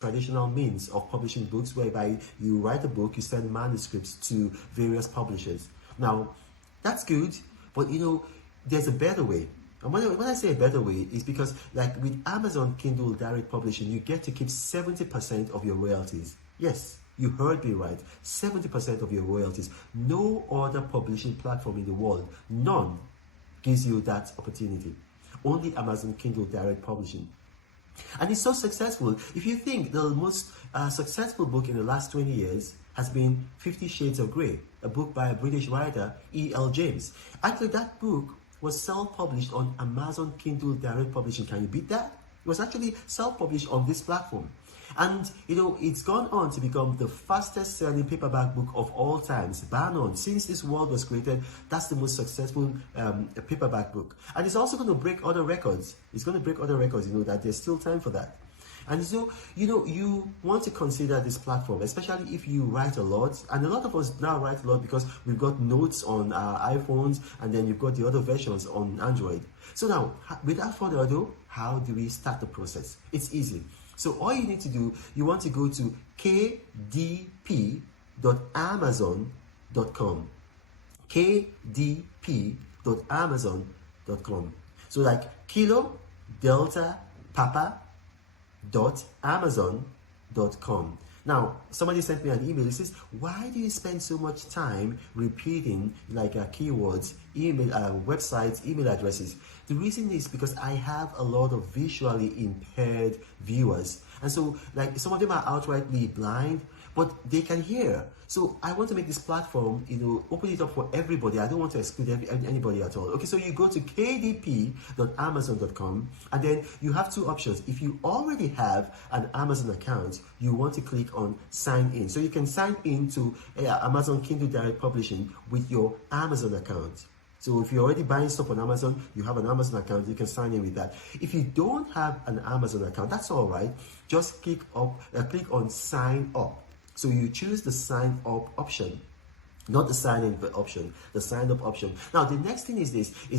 traditional means of publishing books, whereby you write a book, you send manuscripts to various publishers. Now, that's good, but there's a better way. And when I say a better way, is because like with Amazon Kindle Direct Publishing, you get to keep 70% of your royalties. Yes, you heard me right. 70% of your royalties. No other publishing platform in the world, none, gives you that opportunity. Only Amazon Kindle Direct Publishing. And it's so successful. If you think the most successful book in the last 20 years has been 50 Shades of Grey, a book by a British writer, E.L. James. Actually, that book was self-published on Amazon Kindle Direct Publishing. Can you beat that? It was actually self-published on this platform. And, it's gone on to become the fastest selling paperback book of all times, bar none. Since this world was created, that's the most successful paperback book. And it's also going to break other records. It's going to break other records, that there's still time for that. And so, you want to consider this platform, especially if you write a lot. And a lot of us now write a lot because we've got notes on our iPhones, and then you've got the other versions on Android. So now, without further ado, how do we start the process? It's easy. So all you need to do, you want to go to kdp.amazon.com. kdp.amazon.com. So like Kilo, Delta, Papa, .amazon.com. Now, somebody sent me an email. It says, why do you spend so much time repeating keywords, email, websites, email addresses? The reason is because I have a lot of visually impaired viewers. And so, some of them are outrightly blind, but they can hear. So I want to make this platform, open it up for everybody. I don't want to exclude anybody at all. Okay, so you go to kdp.amazon.com, and then you have two options. If you already have an Amazon account, you want to click on sign in. So you can sign in to Amazon Kindle Direct Publishing with your Amazon account. So if you're already buying stuff on Amazon, you have an Amazon account, you can sign in with that. If you don't have an Amazon account, that's all right. Just click on sign up. So you choose the sign up option, not the sign in option, the sign up option. Now the next thing is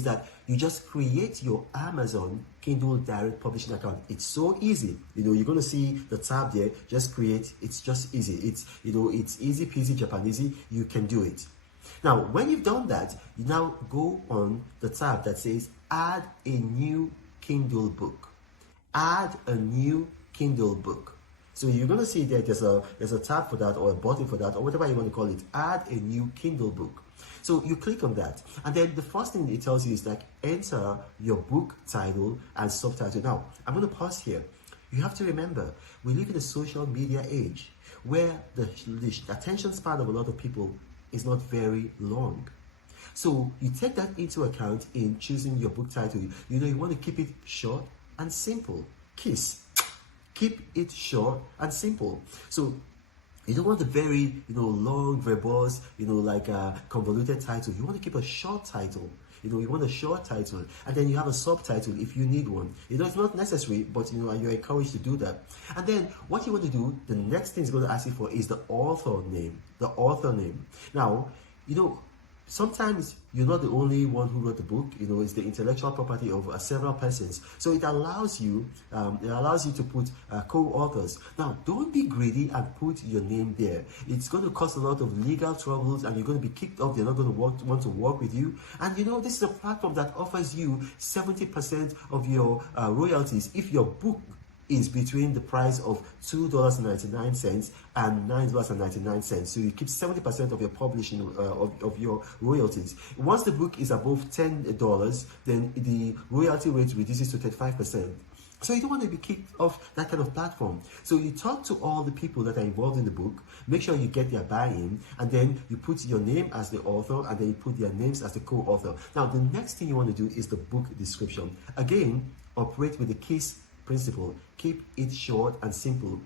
that you just create your Amazon Kindle Direct Publishing account. It's so easy. You're going to see the tab there, just create. It's just easy. It's easy peasy Japanesey. You can do it. Now, when you've done that, you now go on the tab that says add a new Kindle book. Add a new Kindle book. So you're going to see that there's a tab for that, or a button for that, or whatever you want to call it. Add a new Kindle book. So you click on that, and then the first thing it tells you is enter your book title and subtitle. Now, I'm going to pause here. You have to remember, we live in a social media age where the attention span of a lot of people is not very long. So you take that into account in choosing your book title. You want to keep it short and simple. KISS. Keep it short and simple. So you don't want a very, long, verbose, convoluted title. You want to keep a short title. You want a short title, and then you have a subtitle if you need one. It's not necessary, but you're encouraged to do that. And then what you want to do, the next thing it's going to ask you for is the author name. The author name. Now, sometimes you're not the only one who wrote the book. It's the intellectual property of several persons. So it allows you to put co-authors. Now, don't be greedy and put your name there. It's going to cause a lot of legal troubles, and you're going to be kicked off. They're not going to want to work with you. And this is a platform that offers you 70% of your royalties if your book is between the price of $2.99 and $9.99. So you keep 70% of your publishing of your royalties. Once the book is above $10, then the royalty rate reduces to 35%. So you don't want to be kicked off that kind of platform. So you talk to all the people that are involved in the book, make sure you get their buy-in, and then you put your name as the author, and then you put their names as the co-author. Now, the next thing you want to do is the book description. Again, operate with the KISS principle. Keep it short and simple.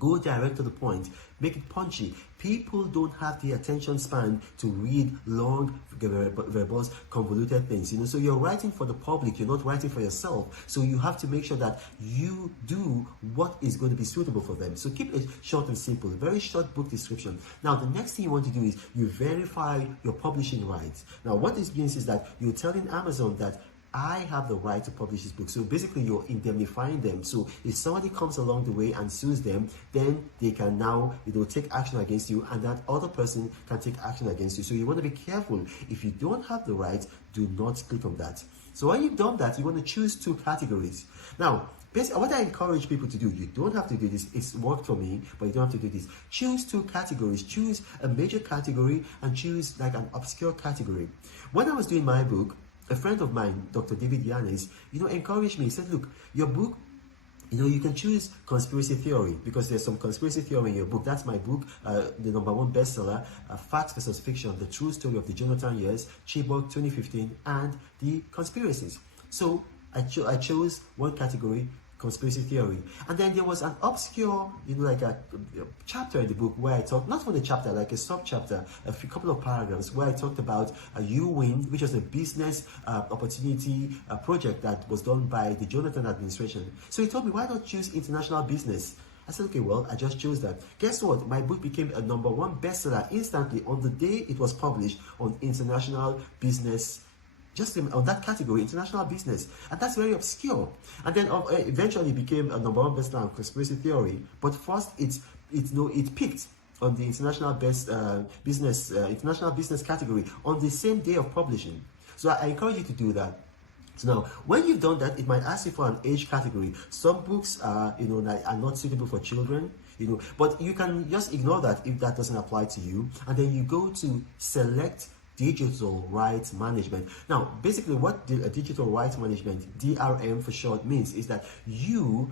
Go direct to the point. Make it punchy. People don't have the attention span to read long, verbose, convoluted things. So you're writing for the public. You're not writing for yourself. So you have to make sure that you do what is going to be suitable for them. So keep it short and simple. Very short book description. Now, the next thing you want to do is you verify your publishing rights. Now, what this means is that you're telling Amazon that I have the right to publish this book. So basically you're indemnifying them. So if somebody comes along the way and sues them, then they can now, take action against you, and that other person can take action against you. So you want to be careful. If you don't have the right, do not click on that. So when you've done that, you want to choose 2 categories. Now, basically, what I encourage people to do, you don't have to do this, it's worked for me, but you don't have to do this. Choose 2 categories. Choose a major category and choose like an obscure category. When I was doing my book, a friend of mine, Dr. David Yanis, encouraged me. He said, look, your book, you can choose conspiracy theory, because there's some conspiracy theory in your book. That's my book, the #1 bestseller, Facts versus Fiction, the true story of the Jonathan years, Chibok 2015, and the conspiracies. So I chose one category, conspiracy theory. And then there was an obscure, like a chapter in the book where I talked, not for the chapter, like a sub-chapter, couple of paragraphs where I talked about UWIN, which was a business opportunity project that was done by the Jonathan administration. So he told me, why not choose international business? I said, okay, well, I just chose that. Guess what? My book became a #1 bestseller instantly on the day it was published on international business, just on that category, international business. And that's very obscure. And then eventually became a #1 bestseller on conspiracy theory. But first, it peaked on the international business category on the same day of publishing. So I encourage you to do that. So now, when you've done that, it might ask you for an age category. Some books are not suitable for children, but you can just ignore that if that doesn't apply to you. And then you go to select digital rights management. Now, basically what digital rights management, DRM for short, means is that you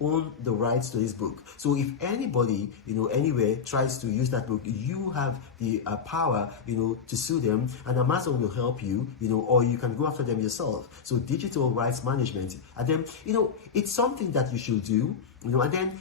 own the rights to this book. So if anybody, anywhere tries to use that book, you have the power, to sue them, and Amazon will help you, or you can go after them yourself. So digital rights management. And then, it's something that you should do, and then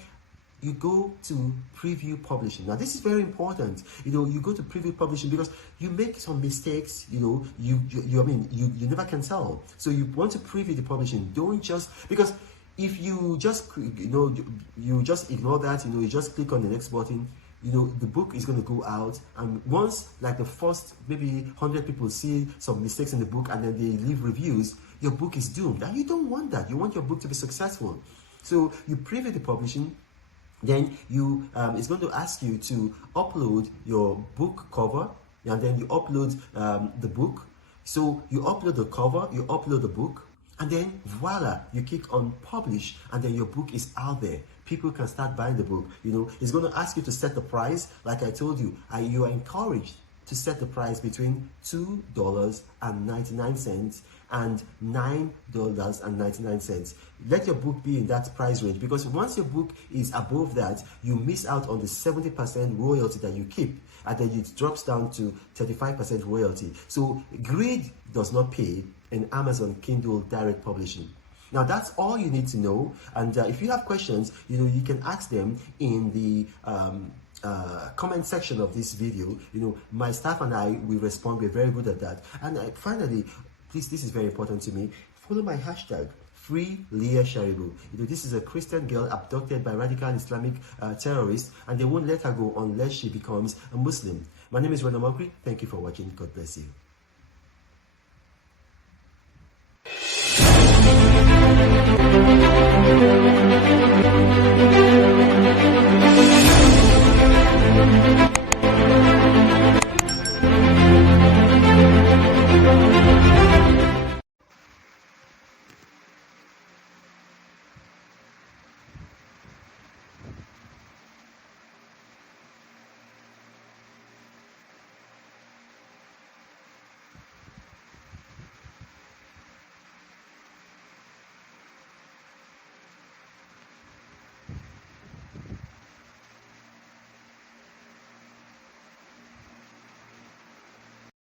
you go to preview publishing. Now this is very important. You go to preview publishing because you make some mistakes, you never can tell. So you want to preview the publishing. Don't just, because if you just you just ignore that, you just click on the next button, the book is going to go out, and once like the first maybe 100 people see some mistakes in the book and then they leave reviews, your book is doomed. And you don't want that. You want your book to be successful. So you preview the publishing. Then it's going to ask you to upload your book cover, and then you upload the book. So you upload the cover, you upload the book, and then voila, you click on publish, and then your book is out there. People can start buying the book. It's going to ask you to set the price. Like I told you, you are encouraged to set the price between $2.99 and $9.99. Let your book be in that price range, because once your book is above that, you miss out on the 70% royalty that you keep, and then it drops down to 35% royalty. So greed does not pay in Amazon Kindle Direct Publishing. Now that's all you need to know, and if you have questions, you can ask them in the comment section of this video. My staff and I will respond. We're very good at that. And finally, please, this is very important to me, follow my hashtag Free Leah Sharibu. This is a Christian girl abducted by radical Islamic terrorists, and they won't let her go unless she becomes a Muslim. My name is Reno. Thank you for watching. God bless you.